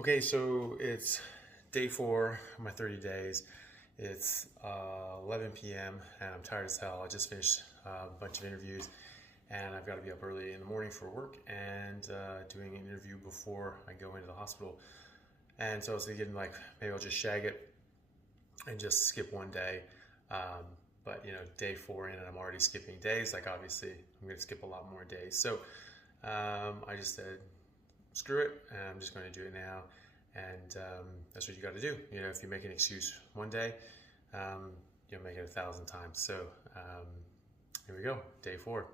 Okay, so it's day 4 of my 30 days. It's 11 p.m. and I'm tired as hell. I just finished a bunch of interviews and I've got to be up early in the morning for work and doing an interview before I go into the hospital. And so I was thinking like maybe I'll just shag it and just skip one day. But you know, day 4 in and I'm already skipping days. Like obviously I'm going to skip a lot more days. So I just said, screw it, and I'm just going to do it now. And that's what you got to do. You know, if you make an excuse one day, you'll make it 1,000 times. So here we go, day 4.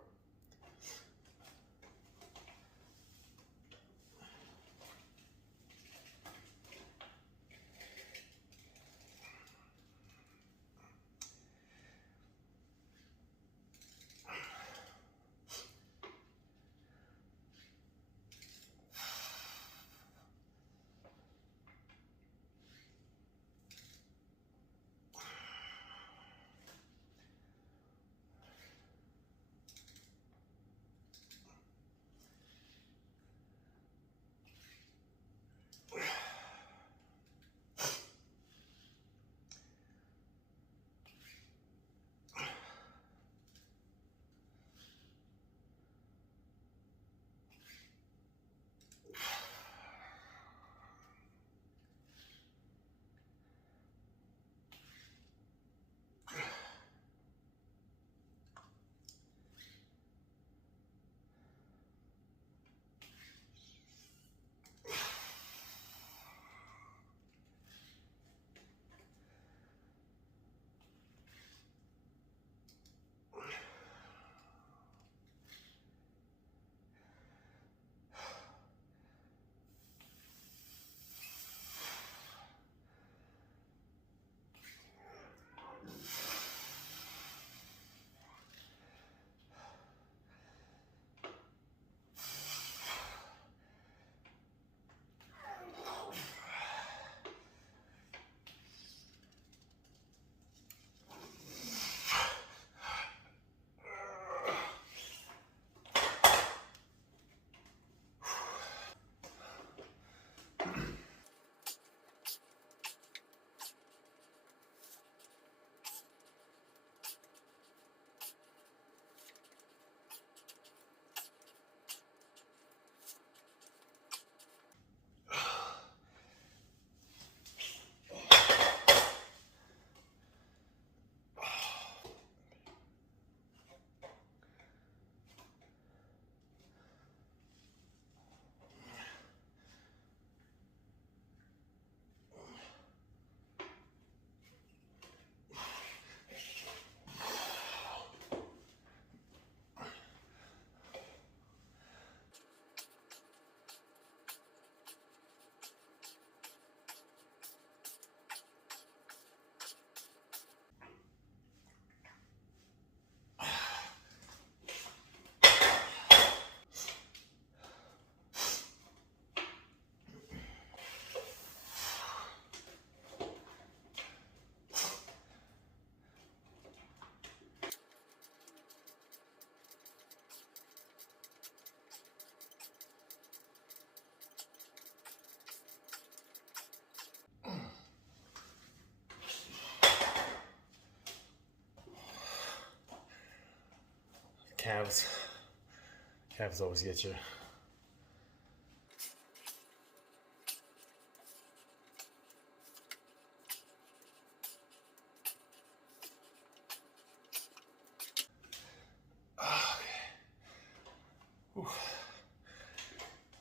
Calves always get you.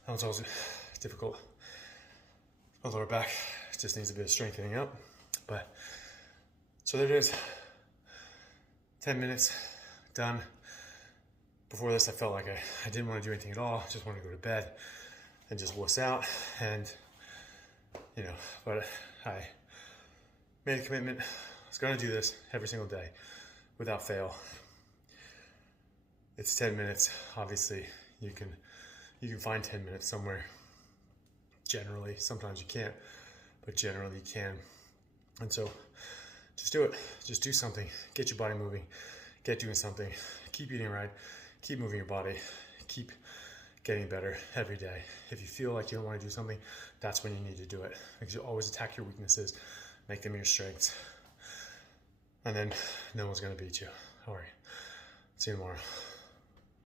That one's always difficult. My lower back just needs a bit of strengthening up. But so there it is. 10 minutes done. Before this, I felt like I didn't want to do anything at all. Just wanted to go to bed and just wuss out. And you know, but I made a commitment. I was going to do this every single day without fail. It's 10 minutes. Obviously, you can find 10 minutes somewhere. Generally, sometimes you can't, but generally you can. And so just do it. Just do something. Get your body moving. Get doing something. Keep eating right. Keep moving your body. Keep getting better every day. If you feel like you don't want to do something, that's when you need to do it, because you always attack your weaknesses, make them your strengths, and then no one's going to beat you. All right, see you tomorrow.